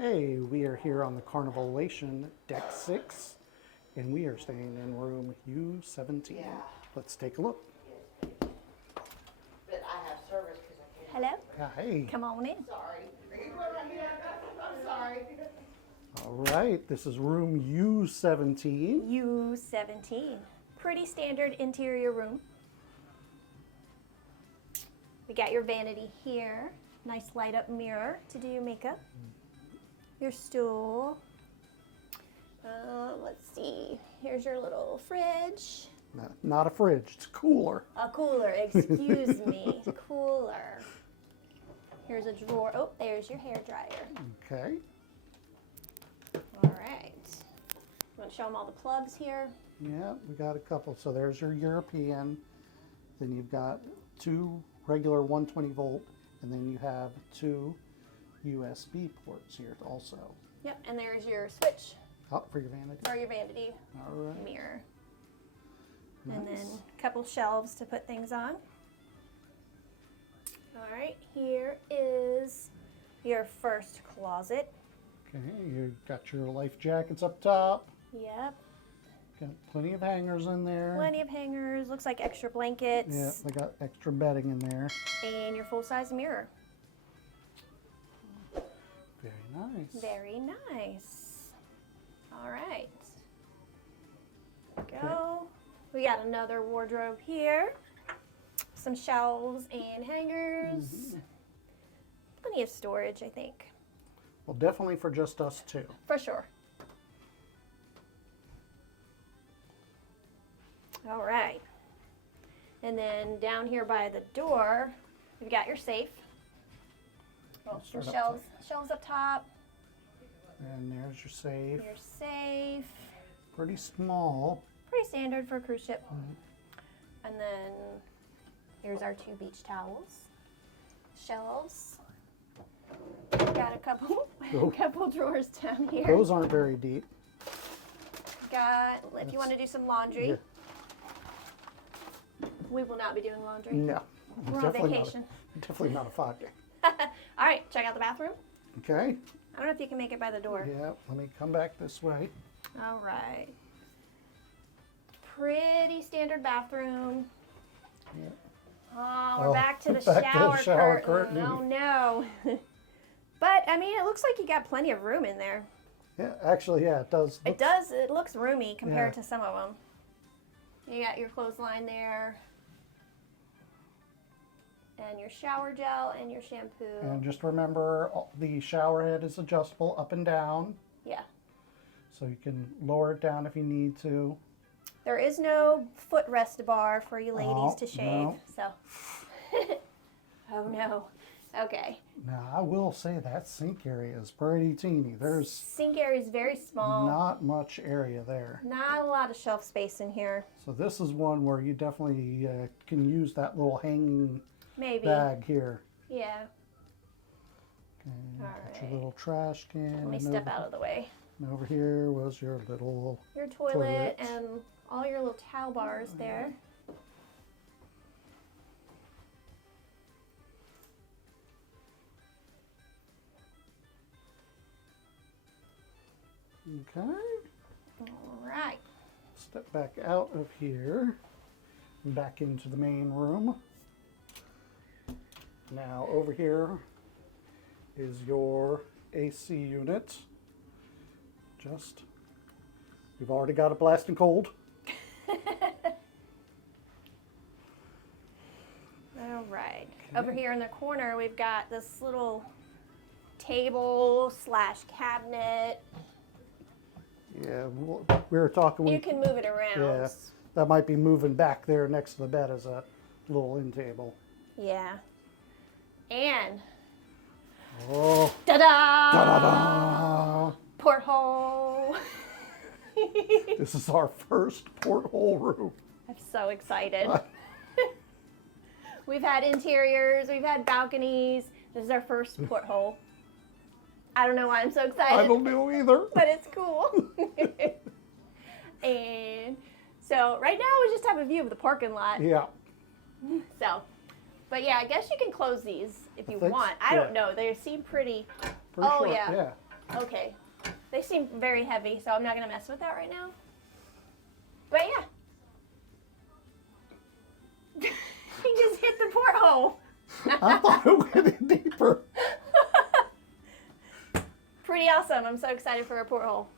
Hey, we are here on the Carnival Elation Deck 6, and we are staying in room U17. Yeah. Let's take a look. Yes, please. But I have service because I can't. Hello? Hey. Come on in. Sorry. I'm sorry. All right, this is room U17. U17. Pretty standard interior room. We got your vanity here. Nice light up mirror to do your makeup. Your stool. Let's see. Here's your little fridge. No, not a fridge, it's a cooler. A cooler, excuse me. Cooler. Here's a drawer. Oh, there's your hair dryer. Okay. All right. Want to show them all the plugs here? Yeah, we got a couple. So there's your European. Then you've got two regular 120 volt, and then you have two USB ports here also. Yep, and there's your switch Oh, for your vanity. for your vanity All right. mirror. Nice. And then a couple shelves to put things on. All right, here is your first closet. Okay, you got your life jackets up top. Yep, Got plenty of hangers in there. plenty of hangers, looks like extra blankets. Yeah, they got extra bedding in there. And your full-size mirror. Very nice. Very nice. All right. Go. We got another wardrobe here. Some shelves and hangers. Plenty of storage, I think. Well, definitely for just us two. For sure. All right. And then down here by the door, we've got your safe. Well, some Start up shelves up top. And there's your safe. Your safe. Pretty small. Pretty standard for a cruise ship. And then here's our two beach towels. Shelves. Got a couple, Oh. couple drawers down here. Those aren't very deep. Got, if you want to do some laundry. Yeah. We will not be doing laundry. No. We're on definitely vacation. Definitely not a 5 day. All right, check out the bathroom. Okay. I don't know if you can make it by the door. Yeah, let me come back this way. All right. Pretty standard bathroom. Yeah. Oh, we're Oh, back to the back to the shower, shower curtain. curtain. Oh no. But I mean, it looks like you got plenty of room in there. Yeah, actually, yeah, it does. It does. It looks roomy compared Yeah. to some of them. You got your clothesline there, and your shower gel and your shampoo. And just remember, the shower head is adjustable up and down, Yeah. so you can lower it down if you need to. There is no footrest bar for you ladies Oh, to shave. no. So. Oh no. Okay. Now, I will say that sink area is pretty teeny. There's Sink area is very small. not much area there. Not a lot of shelf space in here. So this is one where you definitely can use that little hanging Maybe. bag here. Yeah. Okay, got Alright. your little trash can. Let me and step over, out of the way. and over here was your little Your toilet Toilet. and all your little towel bars there. Okay. All right. Step back out of here and back into the main room. Now over here is your AC unit. We've already got it blasting cold. All right. Over here in the corner, we've got this little table / cabinet. Yeah, we were talking. You can move it around. Yeah, that might be moving back there next to the bed as a little end table. Yeah. And Oh, ta-da! da-da-da! Porthole. This is our first porthole room. I'm so excited. We've had interiors, we've had balconies. This is our first porthole. I don't know why I'm so excited. I don't know either. But it's cool. And so right now we just have a view of the parking lot. Yeah. So, but yeah, I guess you can close these if you think want. so, I yeah. don't know. They seem pretty. Pretty Oh, short, yeah. Yeah. Okay. They seem very heavy, so I'm not going to mess with that right now. But yeah. He just hit the porthole. I thought it went in deeper. Pretty awesome. I'm so excited for a porthole.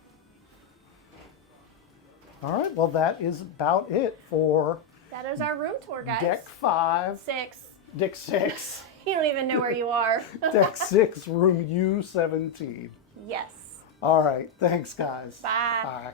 All right, well, that is about it for That is our room tour, guys. Deck 5, 6. Deck 6, You don't even know where you are. Deck 6, room U17. Yes. All right, thanks, guys. Bye. Bye.